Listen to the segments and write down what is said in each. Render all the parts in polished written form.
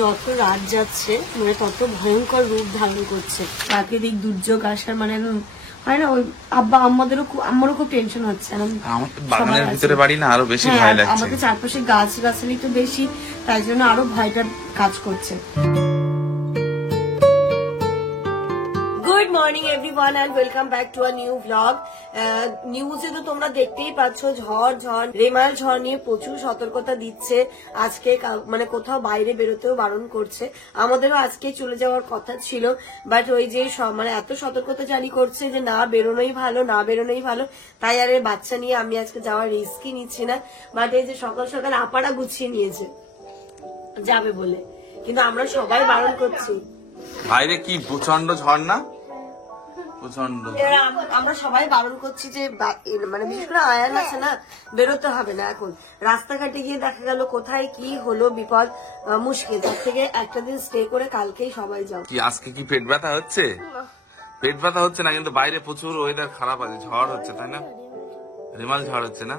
যত রাত যাচ্ছে মানে তত ভয়ঙ্কর রূপ ধারণ করছে। প্রাকৃতিক দুর্যোগ আসার মানে হয় না, ওই আব্বা আমারও খুব টেনশন হচ্ছে। বাগানের ভিতরে বাড়ি না, আরো বেশি ভয় লাগছে। আমাদের চারপাশে গাছ গাছালি তো বেশি, তাই জন্য আরো ভয়টা কাজ করছে। Good morning everyone and welcome back to a new blog. নিউজে তো তোমরা দেখতেই পাচ্ছ ঝড় রেমাল ঝড় নিয়ে প্রচুর সতর্কতা দিচ্ছে। আজকে মানে কোথাও বাইরে বেরোতেও বারণ করছে। আমাদেরও আজকে চলে যাওয়ার কথা ছিল, বাট ওই যে মানে এত সতর্কতা জারি করছে যে না বেরোনোই ভালো। তাই আর বাচ্চা নিয়ে আমি আজকে যাওয়ার রিস্কই নিচ্ছি না। বাট এই যে সকাল সকাল আপারা গুছিয়ে নিয়েছে যাবে বলে, কিন্তু আমরা সবাই বারণ করছি। বাইরে কি প্রচন্ড ঝড় না, আমরা সবাই বারণ করছি যে মানে বিশেষ করে আয়ান আছে না, বেরোতে হবে না এখন। রাস্তাঘাটে গিয়ে দেখা গেল কোথায় কি হলো বিপদ মুশকিল, তার থেকে একটা দিন স্টে করে কালকেই সবাই যাও। কি আজকে কি পেট ব্যথা হচ্ছে? পেট ব্যথা হচ্ছে না, কিন্তু বাইরে প্রচুর ওয়েদার খারাপ আছে, ঝড় হচ্ছে তাই না, রেমাল ঝড় হচ্ছে না।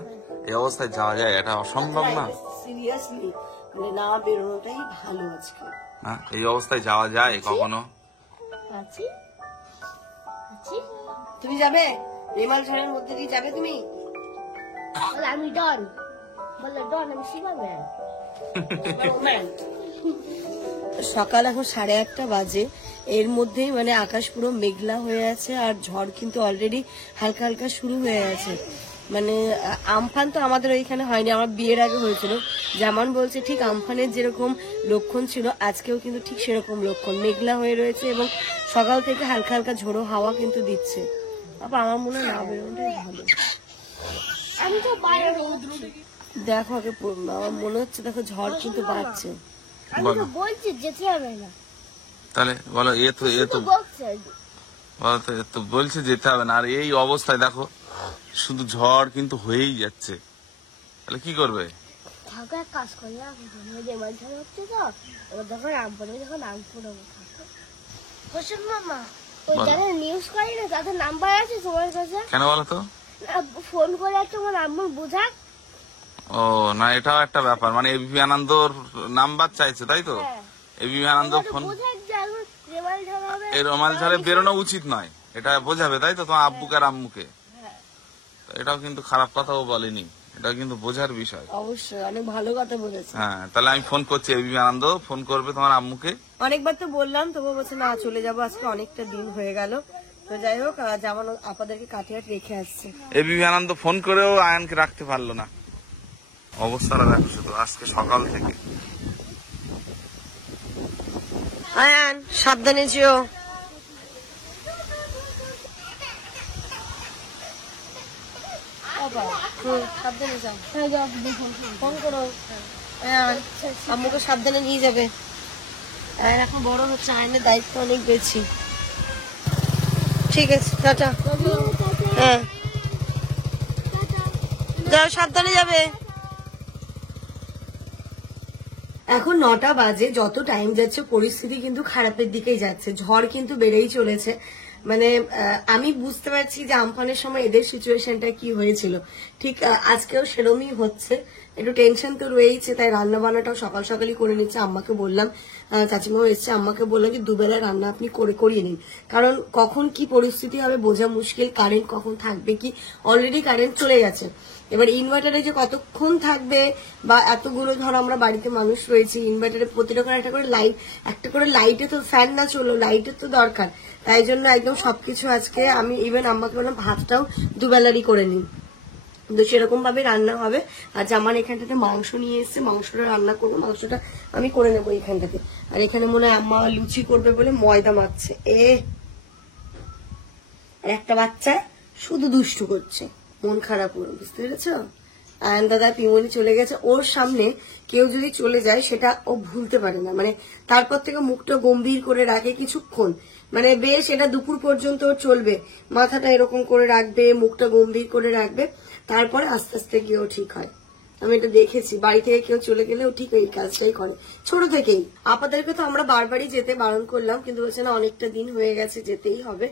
এই অবস্থায় যাওয়া যায়? এটা অসম্ভব না, সিরিয়াসলি মানে না বেরোনোটাই ভালো আজকে। হ্যাঁ, এই অবস্থায় যাওয়া যায় কখনো? তুমি যাবে রেমাল ঝড়ের মধ্যে দিয়ে যাবে তুমি? আমি ডন আমি সুপারম্যান। সকাল এখন 1:30 বাজে, এর মধ্যেই মানে আকাশ পুরো মেঘলা হয়ে আছে আর ঝড় কিন্তু অলরেডি হালকা হালকা শুরু হয়ে আছে। মানে আমফান তো আমাদের ওইখানে হয়নি, আমার বিয়ের আগে হয়েছিল। যেমন বলছে ঠিক আমফানের যেরকম লক্ষণ ছিল আজকেও কিন্তু ঠিক সেরকম লক্ষণ, মেঘলা হয়ে রয়েছে এবং সকাল থেকে হালকা হালকা ঝোড়ো হাওয়া কিন্তু দিচ্ছে। আবার আমার মনে হয় না বেরোনোটাই ভালো। আমি তো বাইরে দেখো আগে আমার মনে হচ্ছে দেখো ঝড় কিন্তু বাড়ছে। আমি তো বলছি যেতে হবে না, তাহলে বলো, বলছে যেতে হবে না, আর এই অবস্থায় দেখো শুধু ঝড় কিন্তু হয়েই যাচ্ছে, তাহলে কি করবে? থাকো এক কাজ করি না, রেমাল ঝড় হচ্ছে তো, এবার যখন আম পড়বে যখন আম পড়বো থাকো। হোসেন মামা ওই যারা নিউজ করে না তাদের নাম্বার আছে তোমার কাছে? কেন বলো তো? ফোন করে তোমার আম্মুর বোঝাক। ও না, এটাও একটা ব্যাপার, মানে এবিপি আনন্দর নাম্বার চাইছে তাই তো? এবিপি আনন্দ ফোন, এই রেমাল ঝড়ে বেরোনো উচিত নয় এটা বোঝাবে তাই তো তোমার আব্বুকে আর আম্মুকে। এটাও কিন্তু খারাপ কথাও বলেনি, এটা কিন্তু বোঝার বিষয়। অবশ্যই অনেক ভালো কথা বলেছে। হ্যাঁ, তাহলে আমি ফোন করছি, এবিপি আনন্দ ফোন করবে তোমার আম্মুকে। অনেকবার তো বললাম, তবু বলছে না চলে যাবো, আজকে অনেকটা দিন হয়ে গেল। তো যাই হোক, যেমন আপনাদেরকে কাটিয়াট রেখে আসছে। এবিপি আনন্দ ফোন করেও আয়ানকে রাখতে পারলো না, অবস্থাটা দেখো শুধু আজকে সকাল থেকে। আয়ান সাবধানে যেও। সাবধানে যাও, ফোন করো। আম্মুকে সাবধানে নিয়ে যাবে। আয়ান এখন বড় হচ্ছে, আয়নের দায়িত্ব অনেক বেশি। ঠিক আছে, টাটা। হ্যাঁ যাও, সাবধানে যাবে। এখন 9টা বাজে, যত টাইম যাচ্ছে পরিস্থিতি কিন্তু খারাপের দিকেই যাচ্ছে, ঝড় কিন্তু বেড়েই চলেছে। মানে আমি বুঝতে পারছি যে আমফানের সময় এদের সিচুয়েশনটা কি হয়েছিল, ঠিক আজকেও সেরমই হচ্ছে। একটু টেনশন তো রয়েছে, তাই রান্না বান্নাটাও সকাল সকালই করে নিচ্ছে। আম্মাকে বললাম, চাচিমাও এসছে, আম্মাকে বললাম যে দুবেলা রান্না আপনি করিয়ে নিন, কারণ কখন কি পরিস্থিতি হবে বোঝা মুশকিল। কারেন্ট কখন থাকবে কি, অলরেডি কারেন্ট চলে গেছে। এবার ইনভার্টারে যে কতক্ষণ থাকবে বা এতগুলো ধর আমরা বাড়িতে মানুষ রয়েছি, ইনভার্টারে প্রতিটা একটা করে লাইটে তো ফ্যান না চললো, লাইটের তো দরকার। তাই জন্য একদম সবকিছু আজকে আমি ইভেন আম্মাকে বললাম ভাতটাও দুবেলারই করে নিন, তো সেরকম ভাবে রান্না হবে। আর জামান এখানটাতে মাংস নিয়ে এসছে, মাংসটা রান্না করবো, মাংসটা আমি করে নেবো এখানটাতে। আর এখানে মনে হয় আম্মা লুচি করবে বলে ময়দা মাখছে। আর একটা বাচ্চা শুধু দুষ্টু করছে, মন খারাপ ওর, বুঝতে পেরেছ? আয়ন দাদা পিমনি চলে গেছে, ওর সামনে কেউ যদি চলে যায় সেটা ও ভুলতে পারে না। মানে তারপর থেকে মুখটা গম্ভীর করে রাখে কিছুক্ষণ, মানে বেশ এটা দুপুর পর্যন্ত চলবে, মাথাটা এরকম করে রাখবে, মুখটা গম্ভীর করে রাখবে, তারপরে আস্তে আস্তে গিয়েও ঠিক হয়। আমি এটা দেখেছি, বাড়ি থেকে কেউ চলে গেলেও ঠিক এই কাজটাই করে ছোট থেকেই। আপনাদেরকে তো আমরা বারবারই যেতে বারণ করলাম, কিন্তু বলছে না অনেকটা দিন হয়ে গেছে, যেতেই হবে।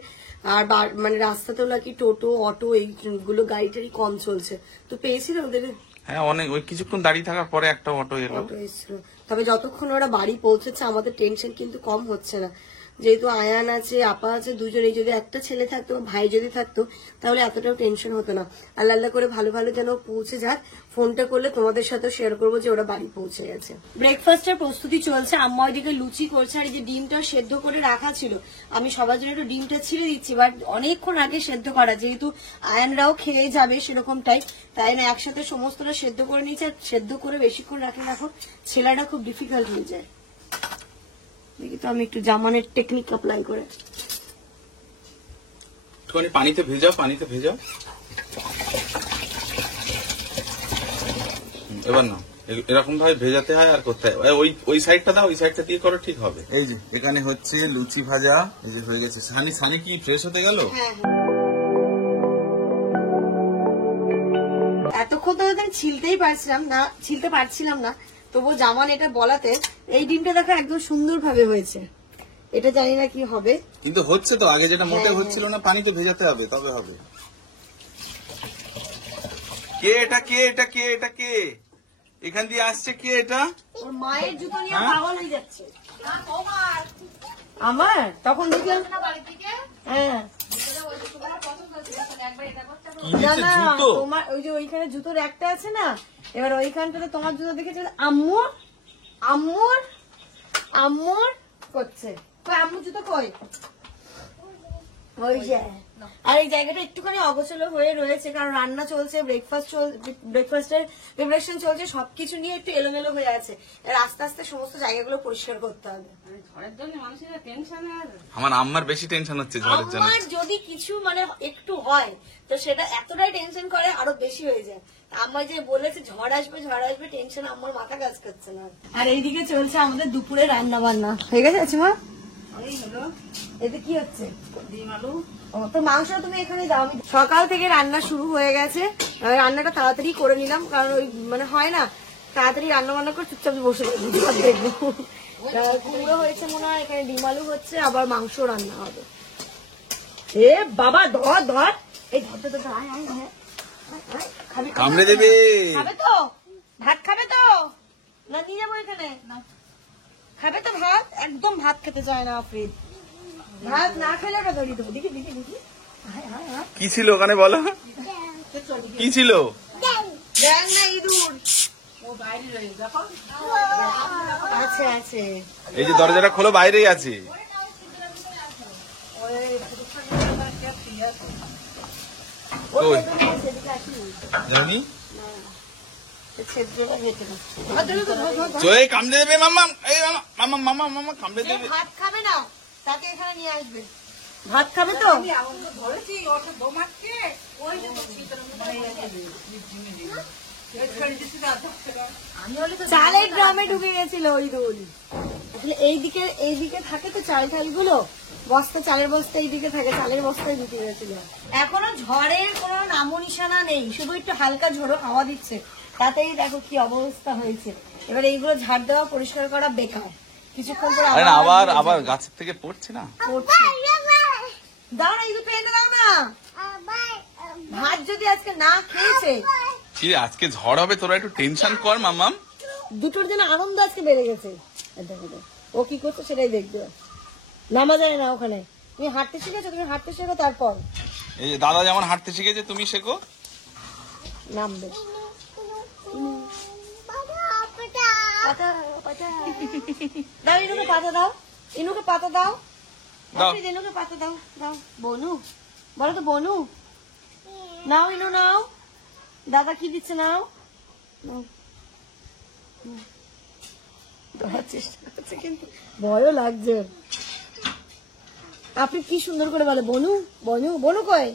আর মানে রাস্তাতেও নাকি টোটো অটো এইগুলো গাড়িটারই কম চলছে, তো পেয়েছিল ওদের। হ্যাঁ, অনেক ওই কিছুক্ষণ দাঁড়িয়ে থাকার পরে একটা অটো এলো। এসেছিল, তো তবে যতক্ষণ ওরা বাড়ি পৌঁছেছে আমাদের টেনশন কিন্তু কম হচ্ছে না, যেহেতু আয়ান আছে, আপা আছে, দুজনেই। যদি একটা ছেলে থাকতো, ভাই যদি থাকতো, তাহলে এতটাও টেনশন হতো না। আল্লাহ আল্লাহ করে ভালো ভালো যেন পৌঁছে যাক। ফোনটা করলে তোমাদের সাথে শেয়ার করবো যে ওরা বাড়ি পৌঁছে গেছে। ব্রেকফাস্টের প্রস্তুতি চলছে, আম্মা ওইদিকে লুচি করছে, আর এই যে ডিমটা সেদ্ধ করে রাখা ছিল, আমি সবার জন্য একটু ডিমটা ছিঁড়ে দিচ্ছি, বাট অনেকক্ষণ আগে সেদ্ধ করা, যেহেতু আয়ানরাও খেয়ে যাবে সেরকম টাইপ, তাই না একসাথে সমস্তটা সেদ্ধ করে নিয়েছে। আর সেদ্ধ করে বেশিক্ষণ রাখলে দেখো ছেলেটা খুব ডিফিকাল্ট হয়ে যায়। দেখি তো আমি একটু জামানের টেকনিক অ্যাপ্লাই করে একটুখানি পানিতে ভেজাও, পানিতে ভেজাও। এবার না এরকম ভাবে ভেজাতে হয় আর করতে হয়। ওই সাইডটা দাও, ওই সাইডটা দিয়ে করো, ঠিক হবে। এই যে এখানে হচ্ছে লুচি ভাজা, এই যে হয়ে গেছে। সানি কি ফ্রেশ হতে গেল? এতক্ষণ তো আমি ছিলতে পারছিলাম না, তবুও জামান এটা বলাতে এই ডিমটা দেখো একদম সুন্দর ভাবে হয়েছে। এটা জানি না কি হবে, কিন্তু হচ্ছে তো। আগে যেটা মোটে হচ্ছিল না, পানিতে ভেজাতে হবে, তবে হবে। কে এটা? কে এটা? কে এটা? কে এখান দিয়ে আসছে? কে এটা? ওর মায়ের জুতো নিয়ে পাগল হয়ে যাচ্ছে। আমার তখন দেখলাম হ্যাঁ কি দিচ্ছে? জুতো? তোমার ওই যে ওইখানে জুতোর একটা আছে না, এবার ওইখানটাতে তোমার জুতো দেখেছে আম্মুর করছে। কই আম্মুর জুতো কই? ওই যে। আর এই জায়গাটা একটুখানি অগোছালো হয়ে রয়েছে, কারণ রান্না চলছে, ব্রেকফাস্টের প্রিপারেশন চলছে, সবকিছু নিয়ে একটু এলোমেলো হয়ে আছে। আর আস্তে আস্তে সমস্ত জায়গাগুলো পরিষ্কার করতে হবে। আমার আম্মার বেশি টেনশন হচ্ছে ঝড়ের জন্য। আমার যদি কিছু মানে একটু হয় তো সেটা এতটাই টেনশন করে, আরো বেশি হয়ে যায়। আমার যে বলেছে ঝড় আসবে টেনশন আমার মাথা কাজ করছে না। আর এইদিকে চলছে আমাদের দুপুরে রান্না বান্না। হয়ে গেছে মা? এতে কি হচ্ছে? ডিম আলু। ও তো মাংস তুমি এখানে দাও। সকাল থেকে রান্না শুরু হয়ে গেছে, রান্নাটা তাড়াতাড়ি করে নিলাম, কারণ ওই মানে হয় না তাড়াতাড়ি রান্না বান্না করে চুপচাপ বসে দেখবো। কুমড়ো হয়েছে মনে হয়, এখানে ডিম আলু হচ্ছে, আবার মাংস রান্না হবে। এ বাবা ধর এই ধরতে তো কামড়ে দেবে। খাবে তো ভাত? খাবে তো না নিয়ে যাবো এখানে? খাবে তো ভাত? একদম ভাত খেতে চায় না আফরিদ, ভাত না খেলে ওটা ধরিয়ে দেবো। দেখি কি ছিল ওখানে বলো? কি ছিল? দেখ না ইঁদুর আছে। এই যে দরজাটা খোলো, বাইরেই আছে। জানি কামড়ে দেবে মাম্মা। এই মাম্মা কামড়ে দেবে। ভাত খাবে না, তাকে এখানে নিয়ে আসবে। ভাত খাবে তো? চালের ড্রামে ঢুকে গেছিল ওই দোল। আসলে এইদিকে থাকে তো চাল গুলো, বস্তা, চালের বস্তা এইদিকে থাকে, চালের বস্তায় ঢুকে গেছিল। এখনো ঝড়ের কোনো নামো নিশানা নেই, শুধু একটু হালকা ঝোড়ো হাওয়া দিচ্ছে, তাতেই দেখো কি অবস্থা হয়েছে। এবার এইগুলো ঝাড় দেওয়া, পরিষ্কার করা বেকার। কিছুক্ষণ পর আবার গাছের থেকে পড়ছে না। দাও না, এই দুটো এনে দাও না। ভাত যদি আজকে না খেয়েছে, আজকে ঝড় হবে, তোরা একটু টেনশন কর মাম্মাম। দুটোর জন্য আনন্দ আজকে বেড়ে গেছে। ও কি করছে সেটাই দেখবে। নামা যায় না ওখানে। তুমি হাঁটতে শিখেছো, তুমি হাঁটতে শেখো, তারপর এই যে দাদা যেমন হাঁটতে শিখেছে, তুমি শেখো। নামবে। দাও ইনুকে পাতা দাও, ইনুকে পাতা দাও, ইনুকে পাতা দাও। দাও বনু, বলো তো বনু। নাও ইনু নাও, দাদা কি দিচ্ছে নাও। চেষ্টা করছে কিন্তু ভয়ও লাগছে। আপনি কি সুন্দর করে বলে বনু বনু। বনু কয়?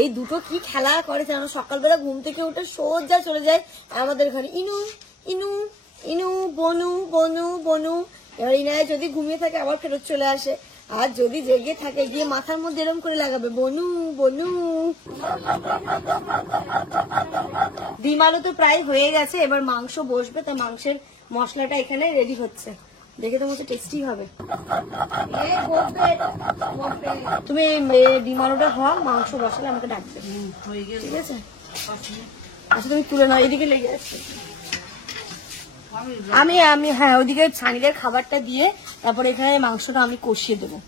এই দুটো কি খেলা করে জানো? সকালবেলা ঘুম থেকে উঠে সোজা চলে যায় আমাদের ঘরে, ইনু ইনু ইনু বনু বনু বনু। এবার ইনায় যদি ঘুমিয়ে থাকে আবার ফেরত চলে আসে, আর যদি জেগে থাকে গিয়ে মাথার মধ্যে এরম করে লাগাবে বনু বনু। ডিম আলু তো প্রায় হয়ে গেছে, এবার মাংস বসবে, তাই মাংসের মশলাটা এখানে রেডি হচ্ছে। দেখে তো মতো টেস্টি হবে। তুমি ডিম আলুটা হওয়া, মাংস বসালে আমাকে ডাকবে, ঠিক আছে? আচ্ছা তুমি তুলে নাও, এদিকে লেগে আছে। আমি আমি হ্যাঁ ওইদিকে ছানিদের খাবারটা দিয়ে তারপর এখানে মাংসটা আমি কষিয়ে দেবো।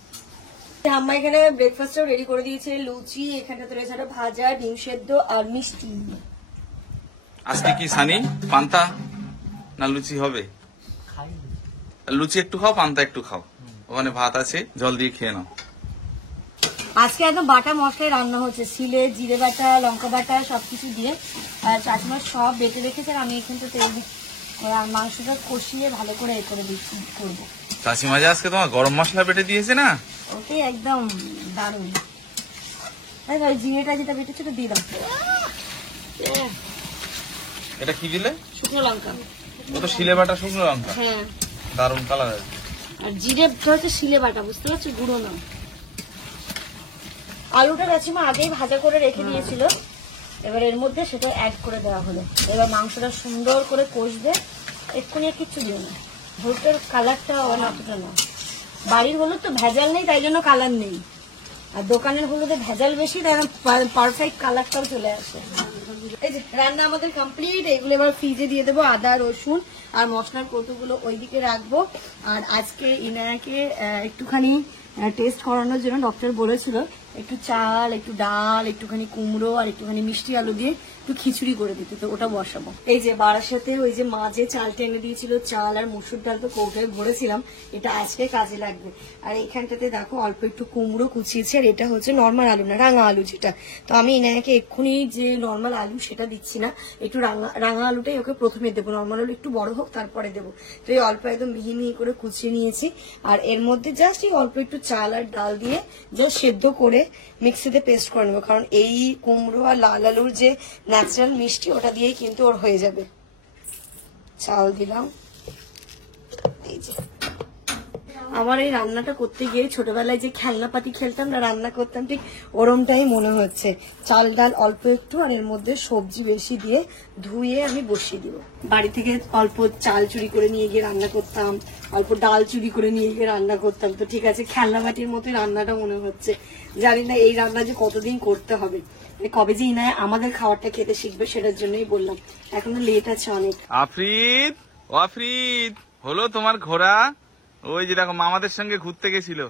আম্মা এখানে ব্রেকফাস্টটাও রেডি করে দিয়েছে, লুচি, এখানটাতে রয়েছে একটা ভাজা, ডিম সেদ্ধ আর মিষ্টি। আজকে কি সানি পান্তা না লুচি হবে? লুচি একটু খাও, পান্তা একটু খাও, ওখানে ভাত আছে, জল দিয়ে খেয়ে নাও। আজকে একদম বাটা মশলায় রান্না হচ্ছে, সিলে জিরে বাটা, লঙ্কা বাটা সবকিছু দিয়ে, আর চাটমা সব বেটে রেখেছে। আর আমি এখানে তেল মাংসটা কষিয়ে ভালো করে এ করে দিচ্ছি করবো। চাষিমা যে আজকে তোমার গরম মশলা বেটে দিয়েছে না, ওটাই একদম দারুণ। তাই ভাই জিরেটা যেটা বেটেছে ওটা দিয়ে দাও। এটা কি দিলে? শুকনো লঙ্কা। ও তো শিলে বাটা শুকনো লঙ্কা, হ্যাঁ দারুণ কালার আছে। আর জিরেটা হচ্ছে শিলে বাটা, বুঝতে পারছো, গুঁড়ো না। আলুটা কাচিমা আগেই ভাজা করে রেখে দিয়েছিল, এবার এর মধ্যে সেটা অ্যাড করে দেওয়া হলো। এবার মাংসটা সুন্দর করে কষবে, এক্ষুনি আর কিচ্ছু দিও না। হলুদের কালারটা অতটা না, বাড়ির হলুদ তো ভেজাল নেই তাই জন্য কালার নেই, আর দোকানের হলুদে ভেজাল বেশি তাই পারফেক্ট কালারটাও চলে আসে। এই যে রান্না আমাদের কমপ্লিট, এগুলো এবার ফ্রিজে দিয়ে দেবো। আদা রসুন আর মশলার কৌটোগুলো ওইদিকে রাখবো। আর আজকে ইনায়াকে একটুখানি টেস্ট করানোর জন্য ডক্টর বলেছিল একটু চাল, একটু ডাল, একটুখানি কুমড়ো আর একটুখানি মিষ্টি আলু দিয়ে একটু খিচুড়ি করে দিতে, তো ওটা বসাবো। এই যে বারাসাতে ওই যে মাঝে চালটা এনে দিয়েছিল, চাল আর মুসুর ডাল তো কৌটায় ভরেছিলাম, এটা আজকে কাজে লাগবে। আর এইখানটাতে দেখো অল্প একটু কুমড়ো কুচিয়েছে, আর এটা হচ্ছে নর্মাল আলু না, রাঙা আলু যেটা। তো আমি ইনায়াকে এক্ষুনি যে নর্মাল আলু সেটা দিচ্ছি না, একটু রাঙা আলুটাই ওকে প্রথমে দেবো, নর্মাল আলু একটু বড় হোক তারপরে দেবো। তো এই অল্প একদম মিহি মিহি করে কুচিয়ে নিয়েছি, আর এর মধ্যে জাস্ট এই অল্প একটু চাল আর ডাল দিয়ে জাস্ট সেদ্ধ করে মিক্সিতে পেস্ট করে নেবো, কারণ এই কুমড়ো আর লাল আলুর যে ন্যাচারাল মিষ্টি ওটা দিয়েই কিন্তু ওর হয়ে যাবে। চাল দিলাম। এই যে আমার এই রান্নাটা করতে গিয়ে ছোটবেলায় যে খেলনাপাতি খেলতাম না, রান্না করতাম, ঠিক ওরমটাই মনে হচ্ছে। চাল ডাল অল্প একটু আর এর মধ্যে সবজি বেশি দিয়ে ধুয়ে আমি বসিয়ে দিব। বাড়ি থেকে অল্প চাল চুরি করে নিয়ে গিয়ে রান্না করতাম, অল্প ডাল চুরি করে নিয়ে গিয়ে রান্না করতাম। তো ঠিক আছে, খেলনাপাতির মতোই রান্নাটা মনে হচ্ছে। জানি না এই রান্না যে কতদিন করতে হবে, কবে যে ইনায় আমাদের খাবারটা খেতে শিখবে সেটার জন্যই বললাম, এখনো লেট আছে অনেক। আফরিদ, ও আফরিদ, হলো তোমার ঘোড়া? ওই যে দেখো মামাদের সঙ্গে ঘুরতে গেছিল।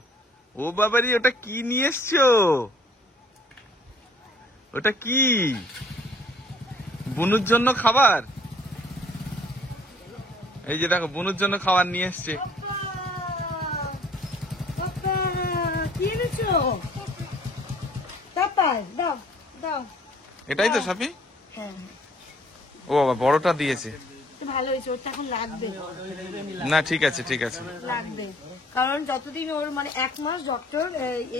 ও বাবারি, ওটা কি নিয়ে এসছো? ওটা কি? বুনুর জন্য খাবার? এই যে দেখো বুনুর জন্য খাবার নিয়ে এসছে। কি এনেছো? দাও দাও। এটাই তো সাপি? হ্যাঁ ও বাবা, বড়টা দিয়েছে। ভালো হয়েছে, ওরটা এখন লাগবে না ঠিক আছে ঠিক আছে, লাগবে, কারণ যতদিন ওর মানে 1 মাস ডক্টর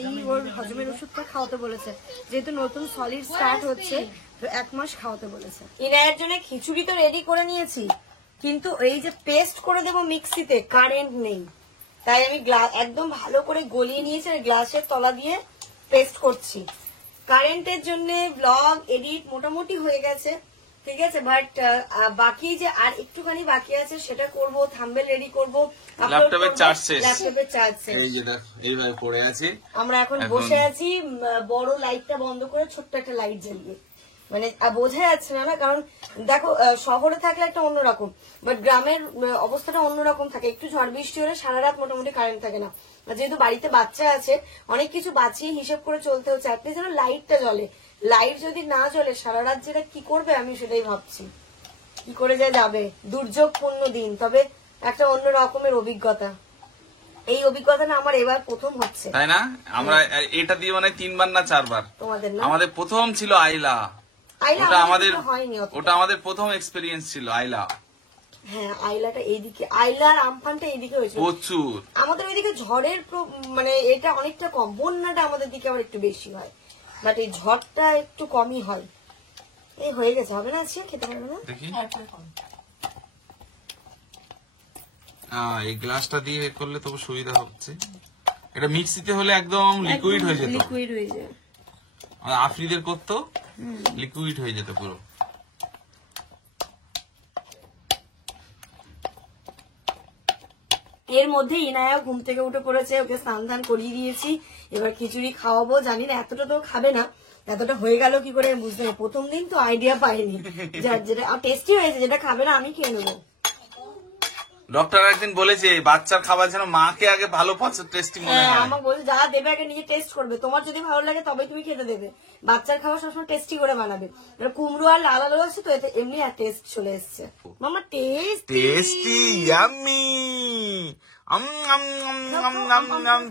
এই ওর হজমের ওষুধটা খাওয়াতে বলেছে, যেহেতু নতুন সলিড স্টার্ট হচ্ছে, তো 1 মাস খাওয়াতে বলেছে। ইনায়ের জন্য খিচুড়ি তো রেডি করে নিয়েছি, কিন্তু এই যে পেস্ট করে দেবো মিক্সিতে, কারেন্ট নেই, তাই আমি একদম ভালো করে গলিয়ে নিয়েছি আর গ্লাসের তলা দিয়ে পেস্ট করছি। কারেন্টের জন্য ব্লগ এডিট মোটামুটি হয়ে গেছে, ঠিক আছে, বাট বাকি যে আর একটুখানি বাকি আছে সেটা করব, থাম্বনেল রেডি করব, ল্যাপটপের চার্জ শেষ, ল্যাপটপের চার্জ শেষ। এই যেটা এইভাবে পড়ে আছে, আমরা এখন বসে আছি বড় লাইটটা বন্ধ করে ছোট্ট একটা লাইট জ্বালিয়ে, মানে বোঝা যাচ্ছে না, না কারণ দেখো শহরে থাকলে একটা অন্যরকম, বাট গ্রামের অবস্থাটা অন্যরকম থাকে। একটু ঝড় বৃষ্টি হলে সারা রাত মোটামুটি কারেন্ট থাকে না, যেহেতু বাড়িতে বাচ্চা আছে অনেক কিছু বাঁচিয়ে হিসেব করে চলতে হচ্ছে, অ্যাটলিস্ট যেন লাইটটা জ্বলে। লাইট যদি না জ্বলে সারা রাত যেটা কি করবে আমি সেটাই ভাবছি, কি করে যাবে। দুর্যোগপূর্ণ দিন, তবে একটা অন্য রকমের অভিজ্ঞতা। এই অভিজ্ঞতাটা আমার এবার প্রথম হচ্ছে, তাই না? আমরা এটা দিয়ে মানে 3 বার না 4 বার। তোমাদের না? আমাদের প্রথম ছিল আইলা, ওটা আমাদের হয়নি, ওটা আমাদের প্রথম এক্সপেরিয়েন্স ছিল আইলা। হ্যাঁ আইলাটা এইদিকে, আইলার আমফানটা এইদিকে হয়েছে প্রচুর। আমাদের ওইদিকে ঝড়ের মানে এটা অনেকটা কম, বন্যাটা আমাদের দিকে আবার একটু বেশি হয়, বাট এই ঝড়টা একটু কমই হয়। এই হয়ে গেছে, হবে না আজকে খেতে পারবে না দেখি, এই গ্লাসটা দিয়ে করলে তবু সুবিধা হচ্ছে। এটা মিক্সিতে হলে একদম লিকুইড হয়ে যেত, লিকুইড হয়ে যায়। আফ্রিদের করতো লিকুইড হয়ে যেত পুরো। এর মধ্যে ইনায়া ঘুম থেকে উঠে পড়েছে, ওকে স্নান ধান করিয়ে দিয়েছি, এবার খিচুড়ি খাওয়াবো। জানি না এতটা তো খাবে না, এতটা হয়ে গেল কি করে আমি বুঝতে পারি, প্রথম দিন তো আইডিয়া পাইনি। যার যেটা টেস্টি হয়েছে, যেটা খাবে না আমি খেয়ে নেবো। ডক্টর একদিন বলেছে বাচ্চার খাবার যেন মাকে আগে ভালো টেস্টি মনে হ্যাঁ, হয়। আমাকে বলছে যা দেবে আগে নিজে টেস্ট করবে, তোমার যদি ভালো লাগে তবে তুমি খেতে দেবে। বাচ্চার খাবার সবসময় টেস্টি করে বানাবে। এবার কুমড়ো আর লাল আলু আছে তো এতে এমনি টেস্ট চলে এসছে। মামা টেস্টি ইয়াম্মি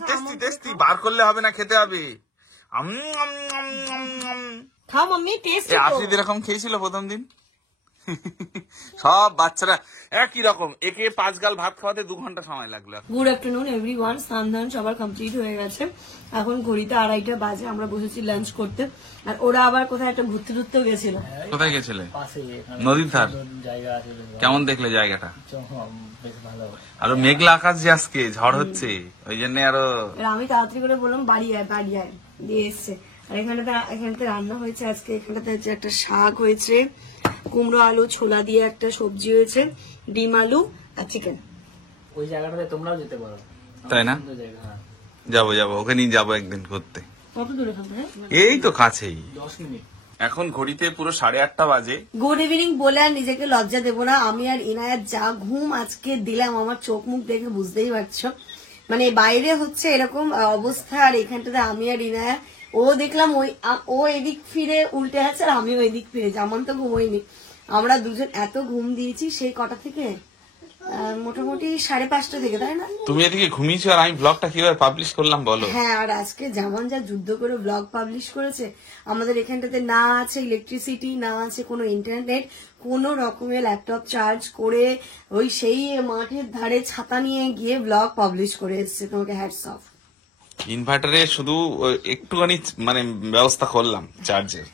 টেস্টি টেস্টি বার করলে হবে না, খেতে হবে। খাও মাম্মি, টেস্ট। আপনি এরকম খেয়েছিল প্রথম দিন? সব বাচ্চারা একই রকম, একে 5 গাল ভাত খাওয়াতে 2 ঘন্টা সময় লাগলো। গুড আফটারনুন এভরিওয়ান, স্নান ধান সবার কমপ্লিট হয়ে গেছে। এখন ঘড়িতে 2:30 বাজে, আমরা বসেছি লাঞ্চ করতে। আর ওরা আবার কোথায় একটা ঘুরতে ঘুরতেও গেছিল। কোথায় গেছিলে? নদীর ধার। কেমন দেখলে জায়গাটা? আরো মেঘলা আকাশ, যে আজকে ঝড় হচ্ছে, ওই জন্য আরো। আমি তাড়াতাড়ি করে বললাম বাড়ি আয় দিয়ে এসছে। আর এখানটাতে রান্না হয়েছে আজকে। এখানটাতে হচ্ছে একটা শাক হয়েছে, কুমড়ো আলু ছোলা দিয়ে একটা সবজি হয়েছে, ডিম আলু আর চিকেন। ওই জায়গাটাতে তোমরাও যেতে পারো, তাই না? যাবো ওখানেই যাবো একদিন ঘুরতে। কত দূরে এখান থেকে? এই তো কাছেই। 10 মিনিট। এখন ঘড়িতে পুরো 8:30 বাজে। গুড ইভিনিং বলে আর নিজেকে লজ্জা দেবো না। আমি আর ইনায়াত যা ঘুম আজকে দিলাম, আমার চোখ মুখ দেখে বুঝতেই পারছো। মানে বাইরে হচ্ছে এরকম অবস্থা, আর এখানটাতে আমি আর ইনায়া, ও দেখলাম ও এদিক ফিরে উল্টে আছে আর আমিও এদিক ফিরে, যেমন তো ঘুমোইনি। আমরা দুজন এত ঘুম দিয়েছি সেই কটা থেকে, মোটামুটি 5:30 থেকে, তাই না? তুমি এদিকে ঘুমিয়েছো আর আমি ব্লগটা কিভাবে পাবলিশ করলাম বলো? হ্যাঁ, আর আজকে যেমন যা যুদ্ধ করে ব্লগ পাবলিশ করেছে। আমাদের এখানটাতে না আছে ইলেকট্রিসিটি, না আছে কোনো ইন্টারনেট, কোনো রকমের ল্যাপটপ চার্জ করে ওই সেই মাঠের ধারে ছাতা নিয়ে গিয়ে ব্লগ পাবলিশ করে এসছে। তোমাকে হ্যাটস অফ। ইনভার্টারে শুধু একটুখানি মানে ব্যবস্থা করলাম চার্জের।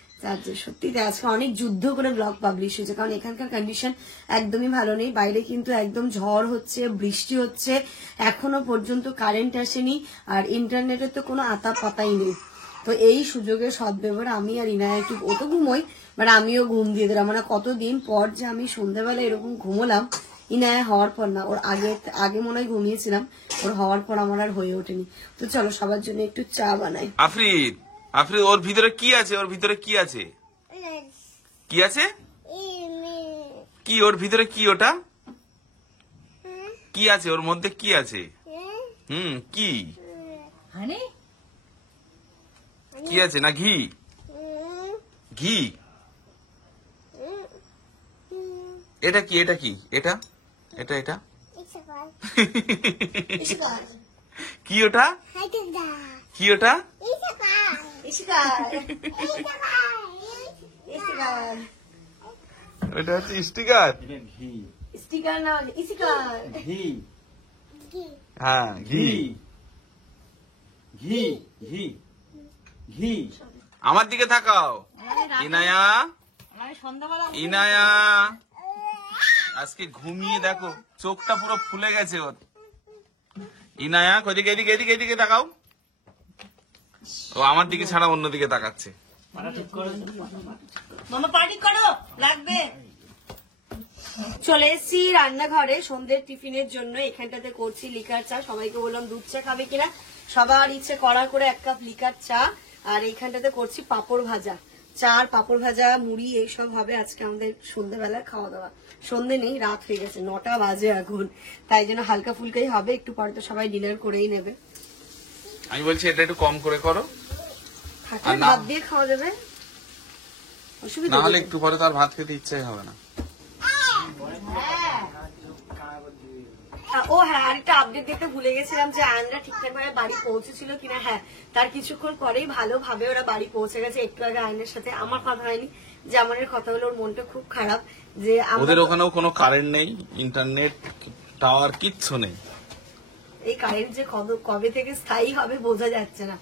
সত্যি আজকে অনেক যুদ্ধ করে ব্লগ পাবলিশ হয়েছে, কারণ এখানকার কন্ডিশন একদমই ভালো নেই। বাইরে কিন্তু একদম ঝড় হচ্ছে, বৃষ্টি হচ্ছে, এখনো পর্যন্ত কারেন্ট আসেনি, আর ইন্টারনেটের তো কোনো আতা পাতাই নেই। তো এই সুযোগের সদ্ব্যবহার আমি আর ইনায়া একটু, ও তো ঘুমোই, বাট আমিও ঘুম দিয়ে দিলাম। মানে কতদিন পর যে আমি সন্ধ্যাবেলা এরকম ঘুমোলাম। ইনায়া হওয়ার পর না, ওর আগে মনে হয় ঘুমিয়েছিলাম, ওর হওয়ার পর আমার আর হয়ে ওঠেনি। তো চলো সবার জন্য একটু চা বানাই। আফরিদ ওর ভিতরে কি আছে? কি আছে? কি ওর ভিতরে কি? ওটা কি আছে? ওর মধ্যে কি আছে? কি কি আছে? না ঘি? এটা কি? এটা কি ওটা? কি ওটা? ওটা হচ্ছে স্টিকার। স্টিকার না, স্টিকার। হ্যাঁ, ঘি। আমার দিকে তাকাও। ইনায়া আজকে ঘুমিয়ে দেখো চোখটা পুরো ফুলে গেছে ওর। ইনায়া এদিকে তাকাও। ও আমার দিকে ছাড়া অন্যদিকে তাকাচ্ছে। মামা পার্টি করো, লাগবে। চলে এসেছি রান্নাঘরে সন্ধ্যের টিফিনের জন্য। এখানটাতে করছি লিকার চা। সবাইকে বললাম দুধ চা খাবে কিনা, সবার ইচ্ছে কড়া করে 1 কাপ লিকার চা। আর এইখানটাতে করছি পাঁপড় ভাজা, চা আর পাঁপড় ভাজা, মুড়ি, এইসব হবে আজকে আমাদের সন্ধ্যেবেলার খাওয়া দাওয়া। সন্ধ্যে নেই, রাত হয়ে গেছে, 9টা বাজে এখন, তাই জন্য হালকা ফুলকাই হবে। একটু পরে তো সবাই ডিনার করেই নেবে। আমি বলছি এটা একটু কম করে করো, ভাত দিয়ে খাওয়া যাবে, অসুবিধা না হলে একটু পরে তার ভাত খেতে ইচ্ছাই হবে না। ও হ্যাঁ, আরেকটা আপডেট দিতে ভুলে গেছিলাম যে আয়নরা ঠিকঠাক ভাবে বাড়ি পৌঁছেছিল কিনা। হ্যাঁ, তার কিছুক্ষণ পরেই ভালোভাবে ওরা বাড়ি পৌঁছে গেছে। একটু আগে আয়নের সাথে আমার কথা হয়নি, যে আমার কথা হলো, ওর মনটা খুব খারাপ যে ওদের ওখানেও কোনো কারেন্ট নেই, ইন্টারনেট টাওয়ার কিচ্ছু নেই। এই কারেন্ট যে কবে থেকে স্থায়ী হবে বোঝা যাচ্ছে না।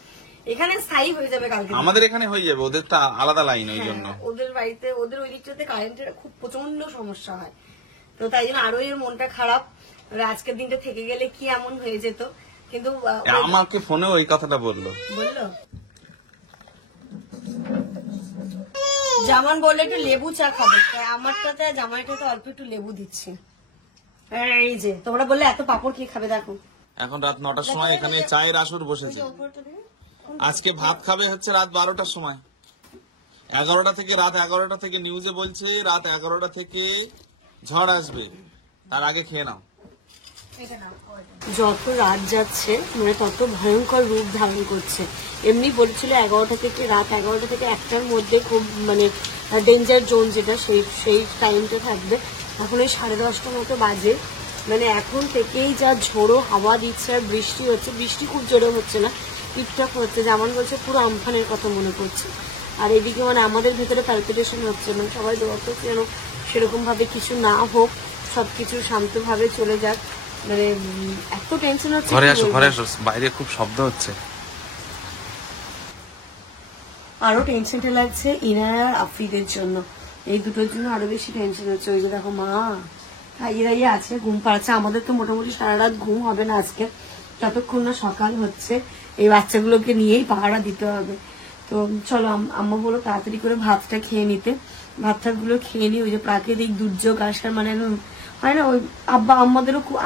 এখানে স্থায়ী হয়ে যাবে কালকে, আমাদের এখানে হয়ে যাবে, ওদের তো আলাদা লাইন, ওই জন্য ওদের বাড়িতে, ওদের ওই দিকটাতে কারেন্টের খুব প্রচন্ড সমস্যা হয়। তো তাই জন্য আরো এর মনটা খারাপ। আজকের দিনটা থেকে গেলে কি এমন হয়ে যেত, কিন্তু আমাকে ফোনে ওই কথাটা বললো। জামান বললে একটু লেবু চা খাবে, আমারটাতে জামাইটাতে অল্প একটু লেবু দিচ্ছি। এই যে তোমরা বললে এত পাপড় কি খাবে, দেখো এখন রাত 9টার সময় এখানে চায়ের আসর বসেছে। আজকে ভাত খাবে হচ্ছে রাত 12টার সময়। 11টা থেকে রাত 11টা থেকে নিউজে বলছে রাত 11টা থেকে ঝড় আসবে, তার আগে খেয়ে নাও। যত রাত যাচ্ছে মানে তত ভয়ঙ্কর রূপ ধারণ করছে। এমনি বলছিল 11টা থেকে রাত 11টা থেকে 1টার মধ্যে খুব মানে ডেঞ্জার জোন যেটা সেই টাইমটা থাকবে। এখন ওই 10:30টার মতো বাজে, মানে এখন থেকেই যা ঝোড়ো হাওয়া দিচ্ছে আর বৃষ্টি হচ্ছে। বৃষ্টি খুব জোরে হচ্ছে না, টিপটাপ হচ্ছে, যেমন বলছে পুরো আমফানের কথা মনে করছে। আর এদিকে মানে আমাদের ভেতরে প্যালপিটেশন হচ্ছে, মানে সবাই দোয়া করছে যেন সেরকম ভাবে কিছু না হোক, সবকিছু শান্তভাবে চলে যাক। মানে এত টেনশন হচ্ছে। ঘরে আসো, ঘরে আসো, বাইরে খুব শব্দ হচ্ছে। আরো টেনশনটা লাগছে ইনায়া আর আফ্রিদের জন্য, এই দুটোর জন্য আরো বেশি টেনশন হচ্ছে। ওই যে দেখো মা খাইয়ে দাইয়ে আছে, ঘুম পাড়ছে। আমাদের তো মোটামুটি সারা রাত ঘুম হবে না আজকে, যতক্ষণ না সকাল হচ্ছে। এই বাচ্চাগুলোকে নিয়েই পাহারা দিতে হবে। তো চলো, আম্মা বলো তাড়াতাড়ি করে ভাতটা খেয়ে নিতে। ভাতটাগুলো খেয়ে নি। ওই যে প্রাকৃতিক দুর্যোগ আসার মানে হয় না, ওই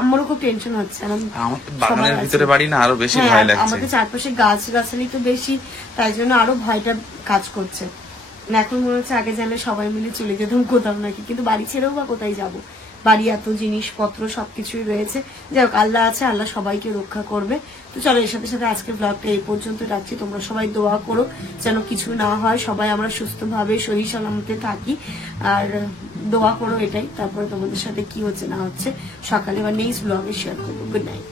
আমারও খুব টেনশন হচ্ছে। বাগানের ভিতরে বাড়ি না, আরো বেশি ভয় লাগছে। আমাদের চারপাশে গাছগাছালি তো বেশি, তাই জন্য আরো ভয়টা কাজ করছে। এখন মনে হচ্ছে আগে জানলে সবাই মিলে চলে যেতাম কোথাও নাকি, কিন্তু বাড়ি ছেড়েও বা কোথায় যাব, বাড়ি এত জিনিসপত্র সবকিছুই রয়েছে। যাই হোক, আল্লাহ আছে, আল্লাহ সবাইকে রক্ষা করবে। তো চলো, এর সাথে সাথে আজকের ব্লগটা এই পর্যন্ত রাখছি। তোমরা সবাই দোয়া করো যেন কিছু না হয়, সবাই আমরা সুস্থভাবে সহি সালামতে থাকি। আর দোয়া করো এটাই। তারপরে তোমাদের সাথে কি হচ্ছে না হচ্ছে সকালে বা নেক্সট ব্লগে শেয়ার করবো। Good night.